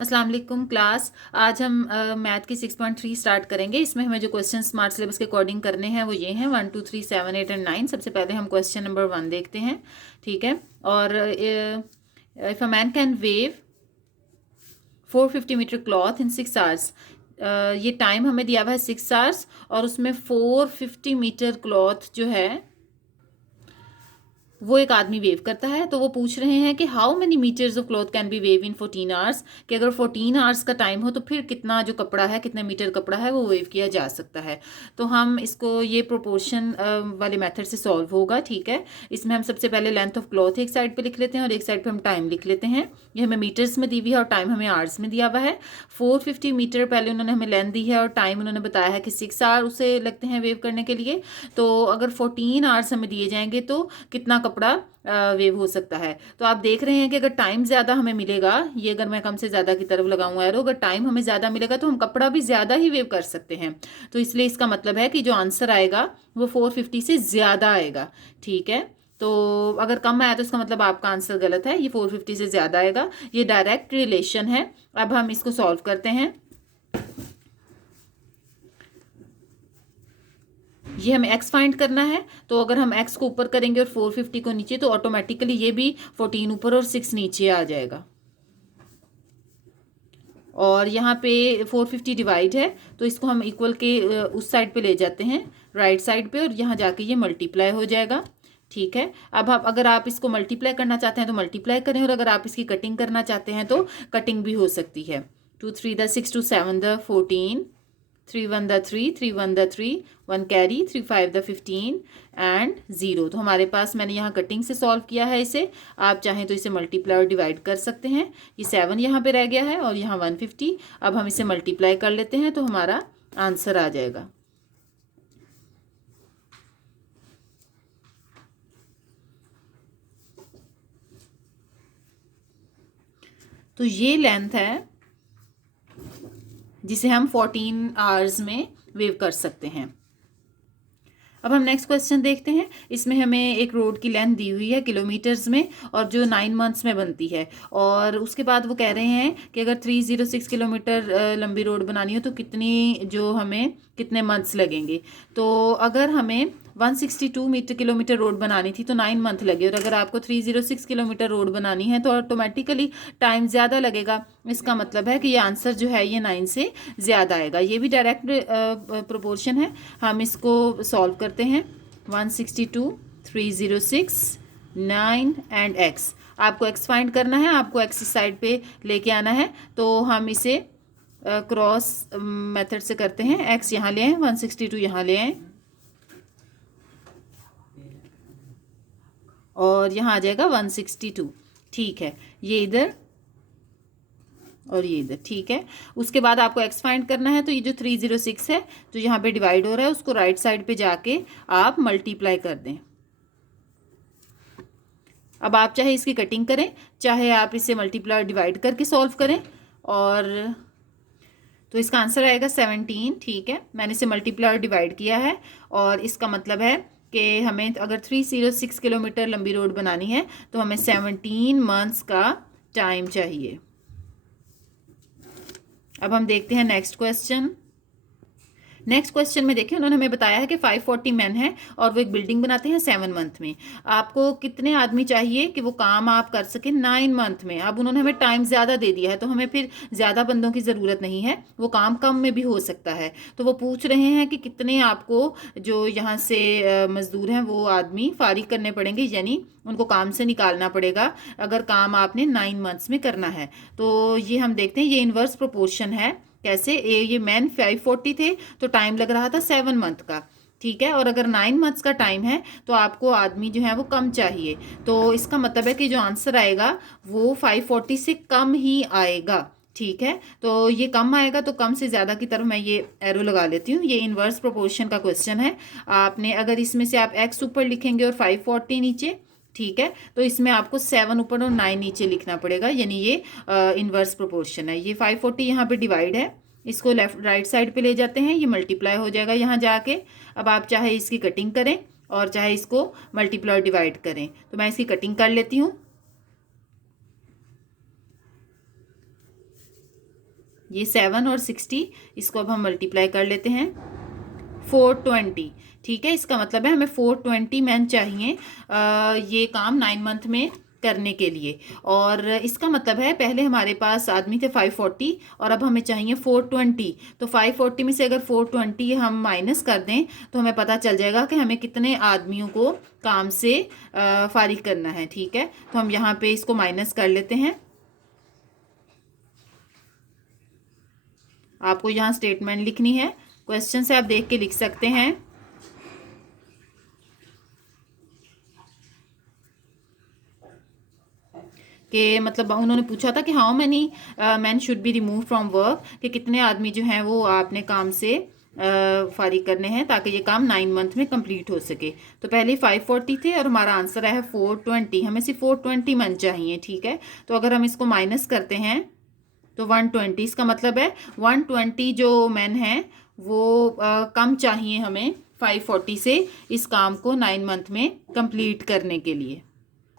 अस्सलाम वालेकुम क्लास। आज हम मैथ की 6.3 स्टार्ट करेंगे। इसमें हमें जो क्वेश्चन स्मार्ट सिलेबस के अकॉर्डिंग करने हैं वो ये हैं 1 2 3 7 8 एंड 9। सबसे पहले हम क्वेश्चन नंबर 1 देखते हैं, ठीक है। और if a man can weave 450 metre cloth in 6 hours. ये टाइम हमें दिया हुआ है 6 आवर्स और उसमें 450 मीटर क्लॉथ जो है वो एक आदमी वेव करता है। तो वो पूछ रहे हैं कि how many meters of cloth can be weave in 14 hours, कि अगर 14 आवर्स का टाइम हो तो फिर कितना जो कपड़ा है, कितने मीटर कपड़ा है वो वेव किया जा सकता है। तो हम इसको ये प्रोपोर्शन वाले मेथड से सॉल्व होगा, ठीक है। इसमें हम सबसे पहले लेंथ ऑफ क्लॉथ एक साइड पे लिख लेते हैं और एक साइड पे हम टाइम लिख लेते हैं। ये हमें मीटर्स में दी हुई है और टाइम हमें आवर्स में दिया हुआ है। 450 मीटर पहले उन्होंने हमें लेंथ दी है और टाइम उन्होंने बताया है कि 6 आवर उसे लगते हैं वेव करने के लिए। तो अगर 14 आवर्स हमें दिए जाएंगे तो कितना कपड़ा वेव हो सकता है। तो आप देख रहे हैं कि अगर टाइम ज़्यादा हमें मिलेगा, ये अगर मैं कम से ज़्यादा की तरफ लगाऊंगा एरो, अगर टाइम हमें ज़्यादा मिलेगा तो हम कपड़ा भी ज़्यादा ही वेव कर सकते हैं। तो इसलिए इसका मतलब है कि जो आंसर आएगा वो 450 से ज़्यादा आएगा, ठीक है। तो अगर कम आया तो इसका मतलब आपका आंसर गलत है, ये 450 से ज़्यादा आएगा। ये डायरेक्ट रिलेशन है। अब हम इसको सॉल्व करते हैं। ये हमें x फाइंड करना है, तो अगर हम x को ऊपर करेंगे और 450 को नीचे तो ऑटोमेटिकली ये भी 14 ऊपर और 6 नीचे आ जाएगा। और यहाँ पे 450 डिवाइड है तो इसको हम इक्वल के उस साइड पे ले जाते हैं, राइट साइड पे, और यहाँ जाके ये मल्टीप्लाई हो जाएगा, ठीक है। अब आप अगर आप इसको मल्टीप्लाई करना चाहते हैं तो मल्टीप्लाई करें, और अगर आप इसकी कटिंग करना चाहते हैं तो कटिंग भी हो सकती है। 2 3 the 6, 2 7 the 14, 3 1 the 3, 3 1 the 3, 1 carry, 3 5 the 15 and 0। तो हमारे पास मैंने यहाँ कटिंग से सॉल्व किया है इसे। आप चाहें तो इसे मल्टीप्लाई और डिवाइड कर सकते हैं। ये 7 यहाँ पे रह गया है और यहाँ 150। अब हम इसे मल्टीप्लाई कर लेते हैं तो हमारा आंसर आ जाएगा। तो ये लेंथ है जिसे हम 14 आवर्स में वेव कर सकते हैं। अब हम नेक्स्ट क्वेश्चन देखते हैं। इसमें हमें एक रोड की लेंथ दी हुई है किलोमीटर्स में और जो 9 मंथ्स में बनती है, और उसके बाद वो कह रहे हैं कि अगर 306 किलोमीटर लंबी रोड बनानी हो तो कितने मंथ्स लगेंगे। तो अगर हमें 162 मीटर किलोमीटर रोड बनानी थी तो 9 मंथ लगे, और अगर आपको 306 किलोमीटर रोड बनानी है तो ऑटोमेटिकली टाइम ज़्यादा लगेगा। इसका मतलब है कि ये आंसर जो है ये 9 से ज़्यादा आएगा। ये भी डायरेक्ट प्रोपोर्शन है। हम इसको सॉल्व करते हैं। 162, 306, 9 एंड x। आपको x फाइंड करना है, आपको x इस साइड पे लेके आना है। तो हम इसे क्रॉस मेथड से करते हैं। x यहाँ ले आए, 162 यहाँ ले आए, और यहाँ आ जाएगा 162, ठीक है। ये इधर और ये इधर, ठीक है। उसके बाद आपको x फाइंड करना है। तो ये जो 306 है जो यहाँ पे डिवाइड हो रहा है उसको राइट साइड पे जाके आप मल्टीप्लाई कर दें। अब आप चाहे इसकी कटिंग करें, चाहे आप इसे मल्टीप्लाई डिवाइड करके सॉल्व करें, और तो इसका आंसर आएगा 17, ठीक है। मैंने इसे मल्टीप्लाई और डिवाइड किया है, और इसका मतलब है कि हमें अगर 306 किलोमीटर लंबी रोड बनानी है तो हमें 17 मंथ्स का टाइम चाहिए। अब हम देखते हैं नेक्स्ट क्वेश्चन। नेक्स्ट क्वेश्चन में देखिए, उन्होंने हमें बताया है कि 540 मैन है और वो एक बिल्डिंग बनाते हैं 7 मंथ में। आपको कितने आदमी चाहिए कि वो काम आप कर सकें 9 मंथ में। अब उन्होंने हमें टाइम ज़्यादा दे दिया है तो हमें फिर ज़्यादा बंदों की ज़रूरत नहीं है, वो काम कम में भी हो सकता है। तो वो पूछ रहे हैं कि कितने आपको जो यहाँ से मज़दूर हैं वो आदमी फारिग करने पड़ेंगे, यानी उनको काम से निकालना पड़ेगा अगर काम आपने 9 मंथ्स में करना है। तो ये हम देखते हैं, ये इन्वर्स प्रोपोर्शन है। कैसे? ये मैन 540 थे तो टाइम लग रहा था 7 मंथ का, ठीक है। और अगर 9 मंथ्स का टाइम है तो आपको आदमी जो है वो कम चाहिए। तो इसका मतलब है कि जो आंसर आएगा वो 540 से कम ही आएगा, ठीक है। तो ये कम आएगा तो कम से ज़्यादा की तरफ मैं ये एरो लगा लेती हूँ। ये इन्वर्स प्रोपोर्शन का क्वेश्चन है। आपने अगर इसमें से आप x ऊपर लिखेंगे और 540 नीचे, ठीक है, तो इसमें आपको 7 ऊपर और 9 नीचे लिखना पड़ेगा, यानी ये इन्वर्स प्रोपोर्शन है। ये 540 यहाँ पे डिवाइड है, इसको लेफ्ट राइट साइड पे ले जाते हैं, ये मल्टीप्लाई हो जाएगा यहाँ जाके। अब आप चाहे इसकी कटिंग करें और चाहे इसको मल्टीप्लाई डिवाइड करें। तो मैं इसकी कटिंग कर लेती हूँ। ये 7 और 60, इसको अब हम मल्टीप्लाई कर लेते हैं। 420, ठीक है। इसका मतलब है हमें 420 मैन चाहिए ये काम 9 मंथ में करने के लिए। और इसका मतलब है पहले हमारे पास आदमी थे 540 और अब हमें चाहिए 420। तो 540 में से अगर 420 हम माइनस कर दें तो हमें पता चल जाएगा कि हमें कितने आदमियों को काम से फारिग करना है, ठीक है। तो हम यहाँ पे इसको माइनस कर लेते हैं। आपको यहाँ स्टेटमेंट लिखनी है, क्वेश्चन से आप देख के लिख सकते हैं कि मतलब उन्होंने पूछा था कि how many man should be remove from work, कि कितने आदमी जो हैं वो आपने काम से फारिग करने हैं ताकि ये काम 9 मंथ में कंप्लीट हो सके। तो पहले 540 थे और हमारा आंसर है 420। हमें सिर्फ 420 मन चाहिए, ठीक है। तो अगर हम इसको माइनस करते हैं तो 120, इसका मतलब है 120 जो मैन हैं वो कम चाहिए हमें 540 से इस काम को 9 मंथ में कंप्लीट करने के लिए।